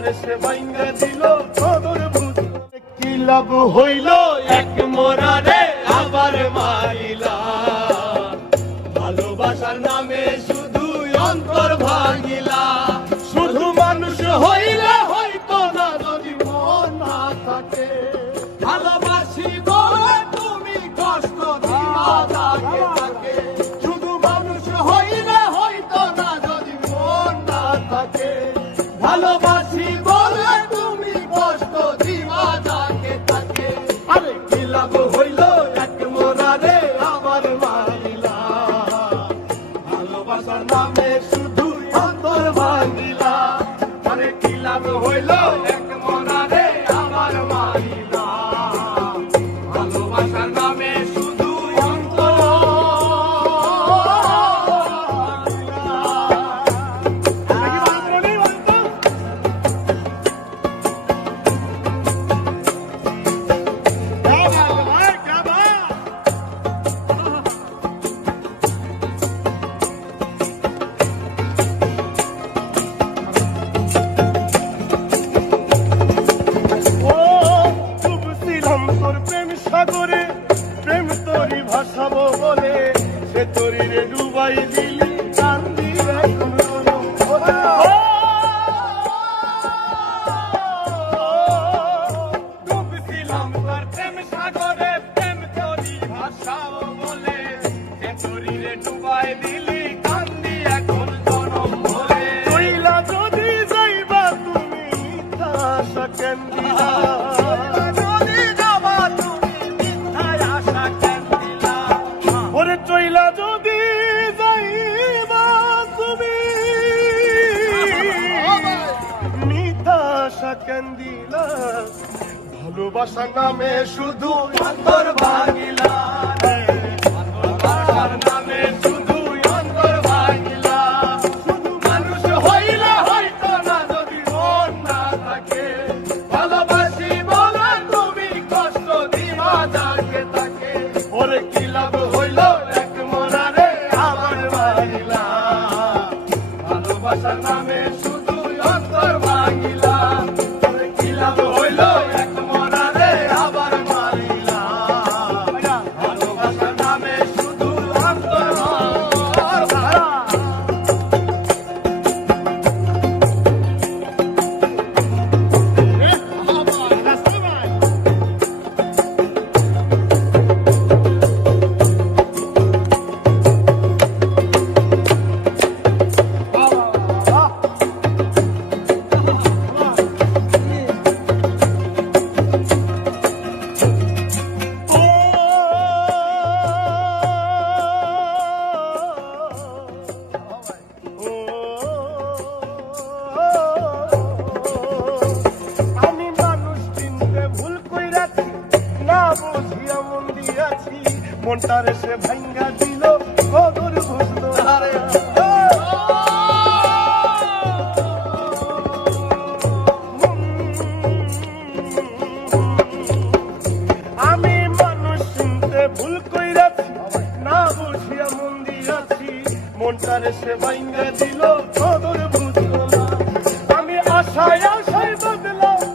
মনটারে সে ভাঙ্গা দিল কদর বুঝলো কি লাভ হইল এক মোরারে আবার মারিলা ভালোবাসার নামে শুধু অন্তর ভাঙিলা শুধু মানুষ হইলে হয়তো না যদি মন না থাকে ভালোবাসি বলে তুমি কষ্ট দিলা তাকে তাকে শুধু মানুষ হইলে হয়তো না যদি মন না থাকে ভালোবাসি বলে তুমি কষ্ট দিবা তাকে তাকে আরে কি লাভ হইল এক মোরারে আমার মারিলা ভালোবাসার নামে শুধু অন্তর ভাঙিলা আরে কি লাভ হইল এক মোরারে আমার মারিলা ভালোবাসার নামে শুধু অন্তর সাগরে প্রেম তোরি ভাসাবো বলে সে তোরি রে ডুবাই দিলি কান্দি এখন ডুবছিলাম তোর প্রেম সাগরে প্রেম তোরি ভাসাবো বলে সে তোরি রে ডুবাই দিলি কান্দি এখন জনম ভরে কইলা যদি যাইবা তুমি মিথ্যা আশা কেন দিলা চইলা যদি যাইবা তুমি মিথ্যা আশা কেন দিলা ভালোবাসার নামে শুধু অন্তর ভাঙিলা ভালোবাসার নামে শুধু অন্তর ভাঙিলা শুধু মানুষ হইলে হয়তো না যদি মন না থাকে ভালোবাসি বলে তুমি কষ্ট দিবা তাকে তাকে ওরে কি লাভ হইল ভালোবাসার নামে শুধু অন্তর ভাঙিলা কি লাভ হইল এক মরারে আবার মারিলা ভালোবাসার নামে শুধু অন্তর মনটারে সে ভাঙ্গা দিল কদর বুঝলো আমি মানুষ চিনতে ভুল কইরাছি না বুঝিয়া মন দিয়াছি মনটারে সে ভাঙ্গা দিল কদর বুঝলো আমি আশায় আশায় বদলাম